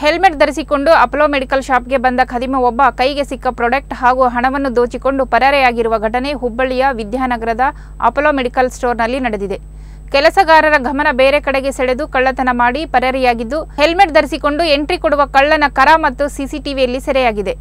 Helmet ಧರಿಸಿಕೊಂಡು Apollo medical ಶಾಪ್ಗೆ ಬಂದ ಖದೀಮ ಒಬ್ಬ ಕೈಗೆ ಸಿಕ್ಕ ಪ್ರಾಡಕ್ಟ್ ಹಾಗೂ ಹಣವನ್ನು ದೋಚಿಕೊಂಡು ಪರಾರಿಯಾಗಿರುವ ಘಟನೆ ಹುಬ್ಬಳ್ಳಿಯ ವಿದ್ಯಾನಗರದ ಅಪೋಲೋ ಮೆಡಿಕಲ್ ಸ್ಟೋರ್ನಲ್ಲಿ ನಡೆದಿದೆ. ಕೆಲಸಗಾರರ ಗಮನ ಬೇರೆ ಕಡೆಗೆ ಸೆಳೆದು ಕಳ್ಳತನ ಮಾಡಿ ಪರಾರಿಯಾಗಿದ್ದು, ಹೆಲ್ಮೆಟ್ ಧರಿಸಿಕೊಂಡು ಎಂಟ್ರಿ ಕೊಡುವ ಕಳ್ಳನ ಕರ ಮತ್ತು ಸಿಸಿಟಿವಿಯಲ್ಲಿ ಸೆರೆಯಾಗಿದೆ.